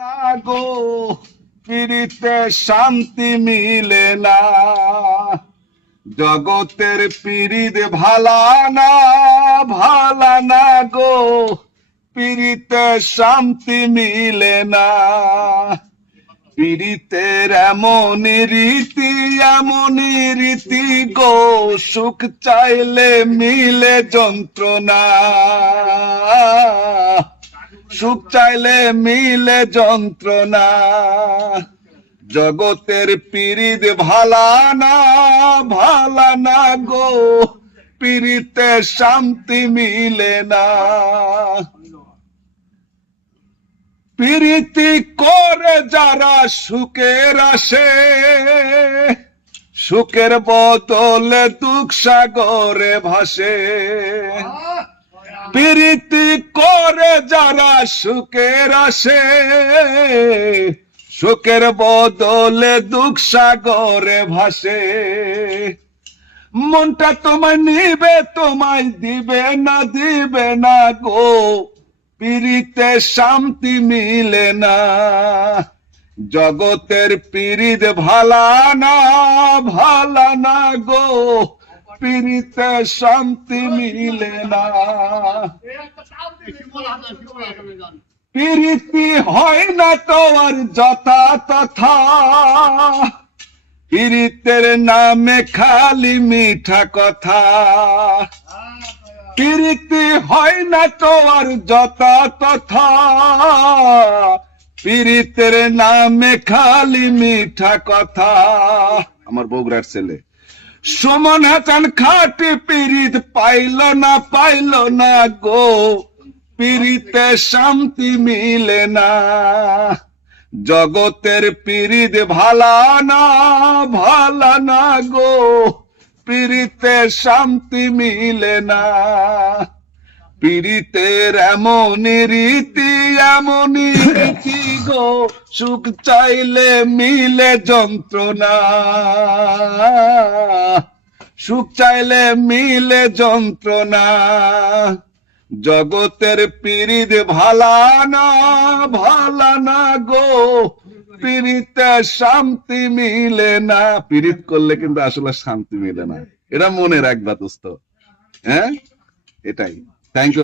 না গো পিরিতে শান্তি মিলে না, জগতের পিরিত ভালা না গো পিরিতে শান্তি মিলে না। পিরিতের এমনই রীতি গো, সুখ চাইলে মিলে যন্ত্রণা, সুখ চাইলে মিলে যন্ত্রণা। জগতের পিরিত ভালা না গো পিরিতে শান্তি মিলে না। প্রীতি করে যারা সুখের আসে, সুখের বদলে দুঃখ সাগরে ভাসে। প্রীতি করে যারা সুখের আসে, সুখের বদলে দুঃখ সাগরে ভাসে। মনটা তোমায় নিবে তোমায় দিবে না গো পিরিতে শান্তি মিলে না। জগতের পিরিত ভালা না গো পিরিতে শান্তি মিলে না। পিরিতি হয় না তো আর যথা তথা, পিরিতের নামে খালি মিঠা কথা। পিরিতি হয় না তো আর যথা তথা, পিরিতের নামে খালি মিঠা কথা। আমার বগুড়ার ছেলে সুমন হাসান খাটি পিরিত পাইল না গো পিরিতে শান্তি মিলে না। জগতের পিরিত ভালা না গো পিরিতে শান্তি মিলে না। পিরিতের এমনই রীতি গো, সুখ চাইলে মিলে যন্ত্রণা, সুখ চাইলে মিলে যন্ত্রণা। জগতের পিরিত ভালা না গো পিরিতে শান্তি মিলে না। পিরিত করলে কিন্তু আসলে শান্তি মিলে না, এটা মনে রাখবা দোস্ত। হ্যাঁ, এটাই। Thank you.